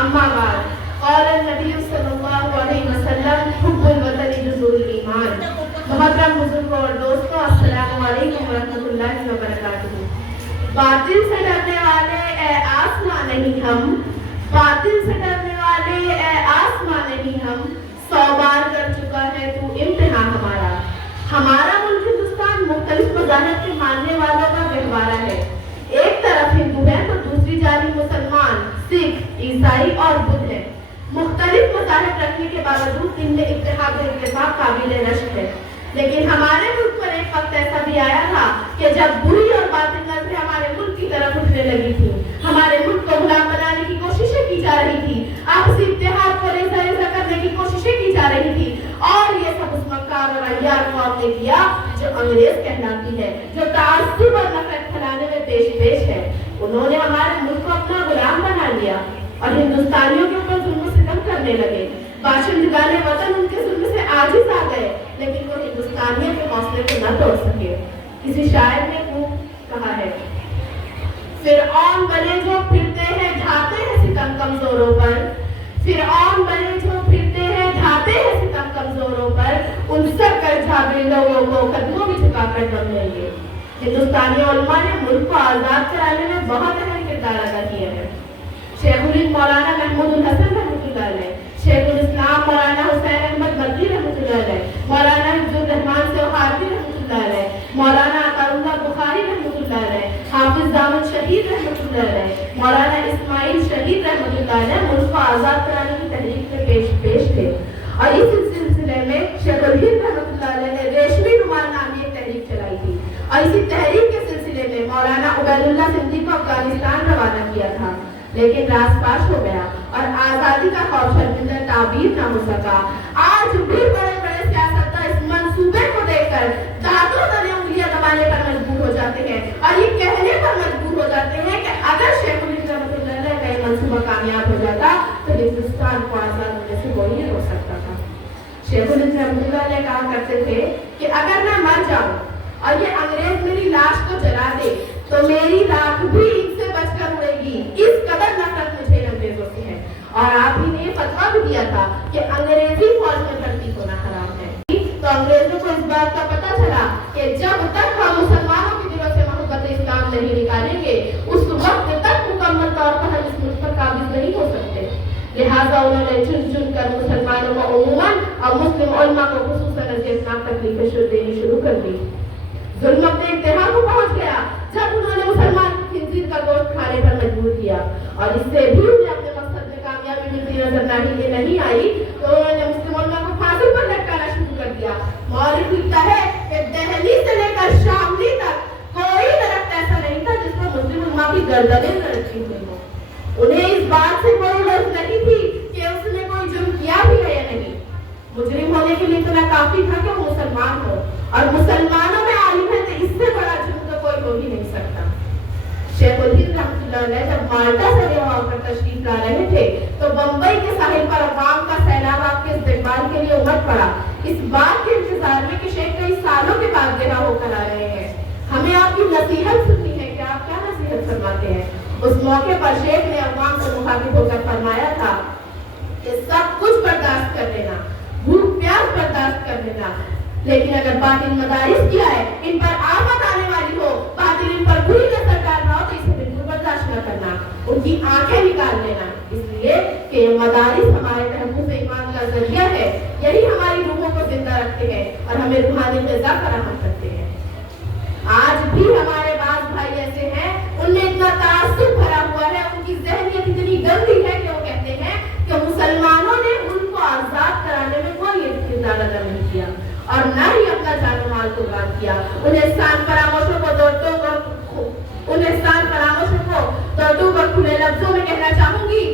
اما بعد قال النبی صلی اللہ علیہ وسلم حب الوطن جزء الایمان۔ محترم بزرگوں اور دوستوں، السلام علیکم ورحمۃ اللہ وبرکاتہ۔ باطل سے ڈرنے والے اے آسمان نہیں ہم، باطل سے ڈرنے والے اے آسمان نہیں ہم، 100 بار کر چکا ہے تو امتحان ہمارا۔ ہمارا ملک ہندوستان مختلف مذاہب کے ماننے والوں کا گہوارہ ہے۔ ایک طرف ہندو ہے تو دوسری جانب مسلمان، سکھ، عیسائی اور بدھ ہے۔ مختلف مذاہب رکھنے کے باوجود ان میں اتحاد و اتفاق قابل رشک ہے۔ لیکن ہمارے ملک پر ایک وقت ایسا بھی آیا تھا کہ جب بری اور باطل نظریں ہمارے ملک کی طرف اٹھنے لگی تھی، ہمارے ملک کو غلام بنانے کی کوششیں کی جا رہی تھی، آپسی اتحاد کو ریزہ ریزہ کرنے کی کوششیں کی جا رہی تھی، اور یہ سب اس مکار اور عیار قوم نے کیا جو انگریز کہلاتی ہے، جو تعصب اور نفرت پھیلانے میں پیش ہے۔ انہوں نے ہمارے ملک کو اپنا غلام بنا لیا اور ہندوستانیوں کے اوپر ظلم و ستم کرنے لگے۔ باشندگان وطن ان کے ظلم سے عاجز آ گئے، لیکن وہ ہندوستانیوں کے حوصلے کو نہ توڑ سکے۔ کسی شاعر نے خوب کہا ہے، فرعون بنے جو پھرتے ہیں ڈھاتے ہیں ستم کمزوروں پر، فرعون بنے جو پھرتے ہیں ڈھاتے ہیں ستم کمزوروں پر، ان سب کر جھاگے لوگوں کو قدموں میں جھکا کر دم لیں گے۔ ہندوستانی علماء نے ملک کو آزاد کرانے میں بہت اہم کردار ادا کیا ہے۔ شیخ الہند مولانا محمود الحسن رحمۃ اللہ علیہ، شیخ الاسلام مولانا حسین احمد مدنی رحمۃ اللہ علیہ، مولانا حفظ الرحمان سوہاردی رحمۃ اللہ علیہ، مولانا عطا اللہ بخاری رحمۃ اللہ علیہ، حافظ دامن شہید رحمۃ اللہ علیہ، مولانا اسماعیل شہید رحمۃ اللہ علیہ ملک کو آزاد کرانے کی تحریک میں پیش تھے۔ اور اس سلسلے میں شیخ الہند رحمۃ اللہ علیہ نے ریشمی رومال نامی ایک تحریک چلائی تھی، اور اسی تحریک کے سلسلے میں مولانا عبید اللہ سندھی کو افغانستان روانہ کیا تھا، لیکن راز پاش ہو گیا اور آزادی کا خوف شرمندہ تعبیر نہ ہو سکا۔ آج بھی بڑے بڑے سیاستدان اس منصوبے کو دیکھ کر دانتوں تلے انگلیاں دبانے پر مجبور ہو جاتے ہیں اور یہ کہنے پر مجبور ہو جاتے ہیں کہ اگر شیخ الہند رحمۃ اللہ علیہ کا یہ منصوبہ کامیاب ہو جاتا تو ہندوستان کو آزاد ہونے سے کوئی نہیں روک سکتا تھا۔ شیخ الہند رحمۃ اللہ علیہ کہا کرتے تھے کہ اگر میں مر جاؤں اور یہ انگریز میری لاش کو جلا دے تو میری راکھ بھی ان سے بچ کر اڑے گی، اس قدر نفرت مجھے انگریزوں سے ہے۔ اور آپ ہی نے فتویٰ بھی دیا تھا کہ انگریزی فوج میں بھرتی ہونا حرام ہے۔ تو انگریزوں کو اس بات کا پتہ چلا کہ جب تک ہم مسلمانوں کے دلوں سے محبت اسلام نہیں نکالیں گے، اس وقت تک مکمل طور پر ہم اس ملک پر قابض نہیں ہو سکتے۔ لہٰذا انہوں نے چن کر مسلمانوں کو عموماً اور مسلم علماء کو خصوصاً اذیتناک تکلیفیں دینی شروع کر دی۔ ظلم اپنے انتہا کو پہنچ گیا جب انہوں نے مسلمان خنزیر کا گوشت کھانے پر مجبور کیا، اور اس سے بھی انہیں اپنے مقصد میں کامیابی ملتی نظر نہیں آئی تو انہوں نے مسلم علماء کو پھانسی پر لٹکانا شروع کر دیا۔ مورخ لکھتا ہے کہ دہلی سے لے کر شاملی تک کوئی درخت ایسا نہیں تھا جس پر مسلم علماء کی گردنیں نہ رکھی ہوئی ہوں۔ انہیں اس بات سے کوئی غرض نہیں تھی کہ اس نے کوئی جرم کیا بھی ہے یا نہیں، مجرم ہونے کے لیے اتنا کافی تھا کہ وہ مسلمان ہو، اور مسلمانوں میں عالم ہے تو اس سے بڑا جرم تو کوئی ہو ہی نہیں سکتا۔ شیخ الہند رحمۃ اللہ علیہ جب مالٹا سے رہا ہو کر تشریف لا رہے تھے تو بمبئی کے ساحل پر عوام کا سیلاب آپ کے استقبال کے لیے امٹ پڑا، اس بات کے انتظار میں کہ شیخ کئی سالوں کے بعد رہا ہو کر آ رہے ہیں، ہمیں آپ کی نصیحت سننی ہے کہ آپ کیا نصیحت فرماتے ہیں۔ اس موقع پر شیخ نے عوام سے مخاطب ہو کر فرمایا تھا کہ سب کچھ برداشت کر لینا، بھوک پیاس برداشت کر لینا، لیکن اگر باطل مدارس کیا ہے ان پر آفت آنے والی ہو، باطل ان پر بری نظر ڈالنا ہو تو اسے بالکل برداشت نہ کرنا، ان کی آنکھیں نکال لینا، اس لیے کہ یہ مدارس ہمارے تحفظ ایمان کا ذریعہ ہے، یہی ہماری روحوں کو زندہ رکھتے ہیں اور ہمیں روحانی غذا فراہم کرتے ہیں۔ آج بھی ہمارے بعض بھائی ایسے ہیں، ان میں اتنا تعصب بھرا ہوا ہے، ان کی ذہنیت اتنی گندی ہے کہ وہ کہتے ہیں کہ مسلمانوں نے ان کو آزاد کرانے میں کوئی کردار ادا نہیں کیا اور نہ ہی اپنا جان و مال قربان کیا۔ ان احسان فراموشوں کو دوٹوں پر کھلے لفظوں میں کہنا چاہوں گی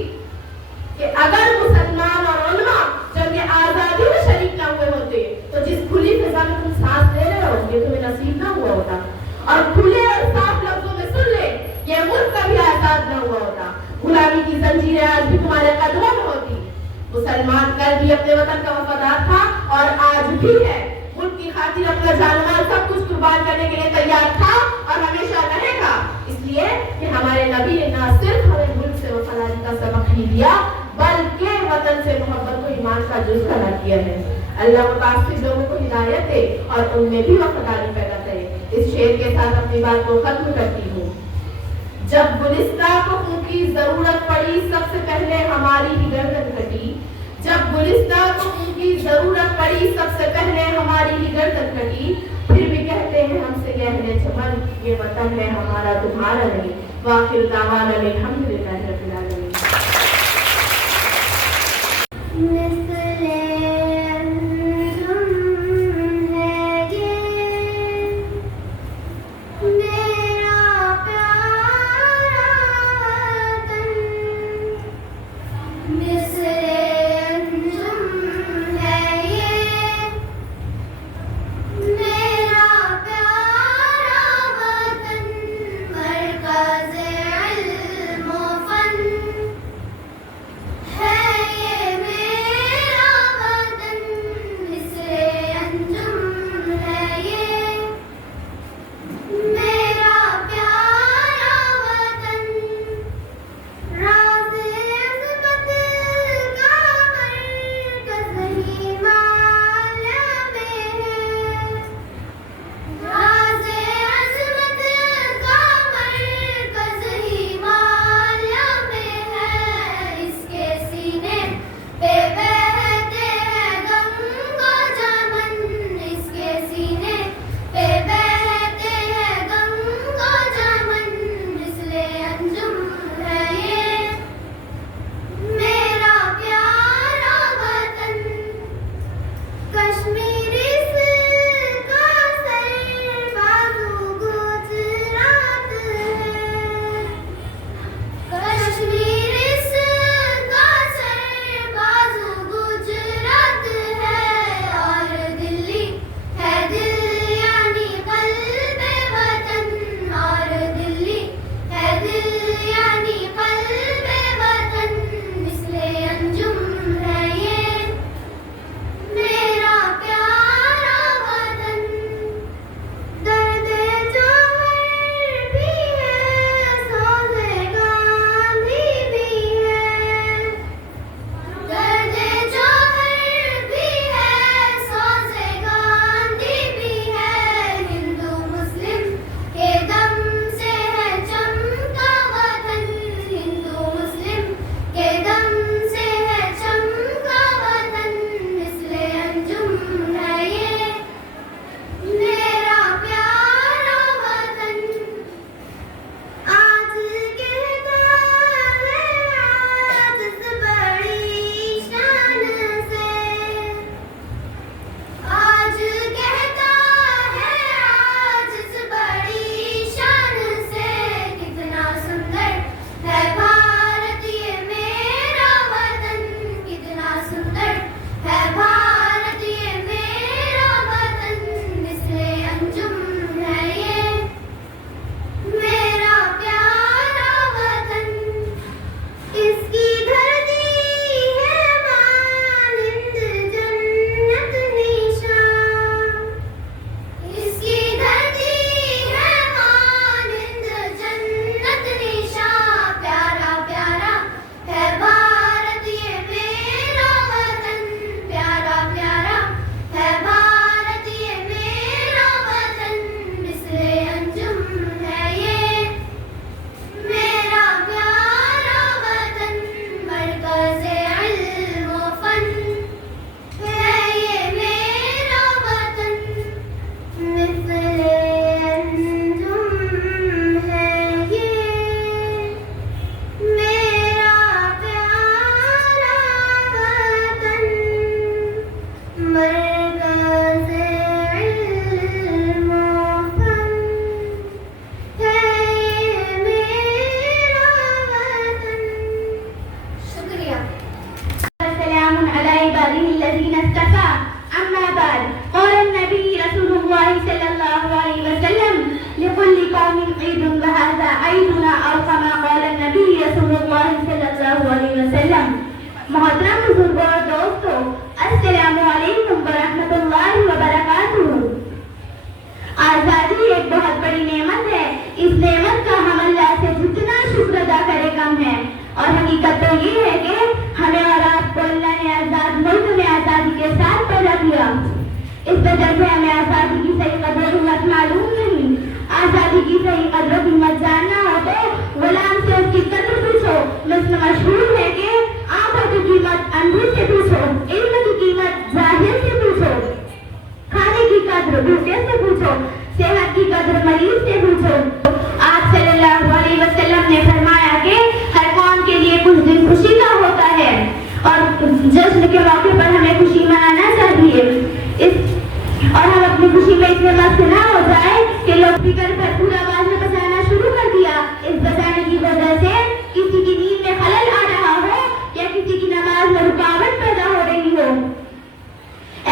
کہ اگر مسلمان اور علماء جنگ آزادی میں شریک نہ ہوئے ہوتے تو جس کھلی فضا میں تم سانس لے رہے ہو یہ تمہیں نصیب نہ ہوا ہوتا، اور کھلے اور صاف لفظوں میں سن لے یہ ملک کبھی آزاد نہ ہوا ہوتا، غلامی کی زنجیریں آج بھی تمہارے قدموں میں ہوتی۔ مسلمان کل بھی اپنے وطن کا وفادار تھا اور آج بھی ہے، ملک کی خاطر اپنا جان و مال سب کچھ قربان کرنے کے لیے تیار تھا اور ہمیشہ رہے گا، اس لیے کہ ہمارے نبی نے نہ صرف ہمیں ملک سے وفاداری کا سبق ہی دیا کیا ہے۔ اللہ متاثر لوگوں کو ہدایت دے اور ان میں بھی وفاداری پیدا کرے۔ اس شعر کے ساتھ اپنی بات کو ختم کرتی ہوں۔ جب گلستہ کو خون کی ضرورت پڑی سب سے پہلے ہماری ہی گردن کٹی، جب گلستہ کو خون کی ضرورت پڑی سب سے پہلے ہماری ہی گردن کٹی، پھر بھی کہتے ہیں ہم سے اہل چمن یہ وطن ہے ہمارا تمہارا نہیں۔ وآخر دعوانا الحمدللہ رب العالمین۔ محترم بزرگوں اور دوستوں، السلام علیکم ورحمۃ اللہ وبرکاتہ۔ آزادی ایک بہت بڑی نعمت ہے۔ اس نعمت کا ہم اللہ سے جتنا شکر ادا کرے کم ہے، اور حقیقت تو یہ ہے کہ ہمیں اور آپ کو اللہ نے آزاد ملک میں آزادی کے ساتھ وجہ سے ہمیں آزادی کی صحیح قدر و قیمت معلوم نہیں. آزادی کی صحیح قدر و قیمت جاننا ہو تو غلام سے اس کی قدر پوچھو. مثل مشہور ہے کہ آنکھوں کی قیمت اندھے سے پوچھو, علم کی قیمت جاہل سے پوچھو, کھانے کی قدر بھوکے سے پوچھو, صحت کی قدر مریض سے پوچھو. آپ صلی اللہ علیہ وسلم نے فرمایا کہ ہر قوم کے لیے کچھ دن خوشی کا ہوتا ہے اور جشن کے موقع پر ہمیں خوشی منانا چاہیے. اور ہم اپنی خوشی میں اتنے مست نہ ہو جائے کہ لوگ فکر پر پورا آواز میں بجانا شروع کر دیا. اس بجانے کی وجہ سے کسی کی نیند میں خلل آ رہا ہو یا کسی کی نماز میں رکاوٹ پیدا ہو رہی ہو.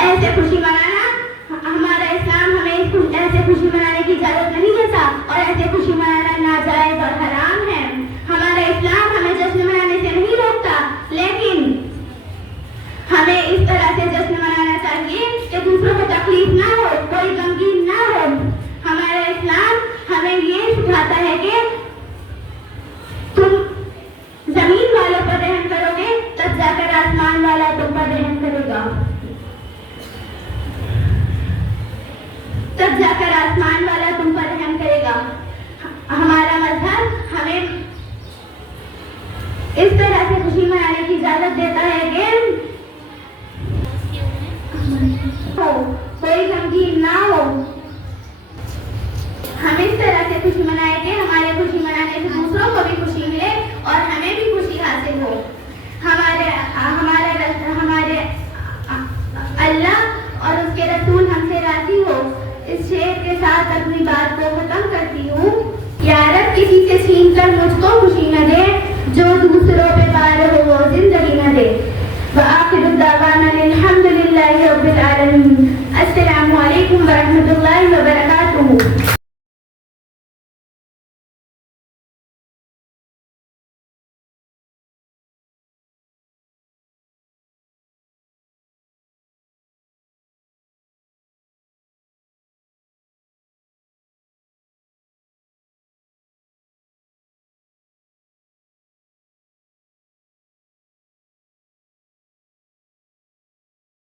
ایسے خوشی منانا, ہمارا اسلام ہمیں ایسے خوشی منانے کی اجازت نہیں دیتا اور ایسے خوشی منانا ناجائز اور حرام ہے. ہمارا اسلام ہمیں جشن منانے سے نہیں روکتا, لیکن ہمیں اس طرح سے جشن منانا چاہیے کہ دوسروں کو تکلیف نہ ہو, کوئی غمگین نہ ہو. ہمارا اسلام ہمیں یہ سکھاتا ہے کہ تم زمین والوں پر رحم کرو گے تب جا کر آسمان والا تم پر رحم کرے گا, تب جا کر آسمان والا تم پر رحم کرے گا. ہمارا مذہب ہمیں اس طرح سے خوشی منانے کی اجازت دیتا ہے کہ کوئی غمگین نہ ہو. ہم اس طرح سے خوشی منائیں کہ ہمارے خوشی منانے سے دوسروں کو بھی خوشی ملے اور ہمیں بھی خوشی حاصل ہو. ہمارے اللہ اور اس کے رسول ہم سے راضی ہو. اس شعر کے ساتھ اپنی بات کو ختم کرتی ہوں. یا رب کسی سے چھین کر مجھ کو خوشی نہ دے, جو دوسروں پہ پار ہو وہ زندگی نہ دے. وآخر الدعوانا الحمد للہ رب العالمین. السلام علیکم ورحمۃ اللہ وبرکاتہ.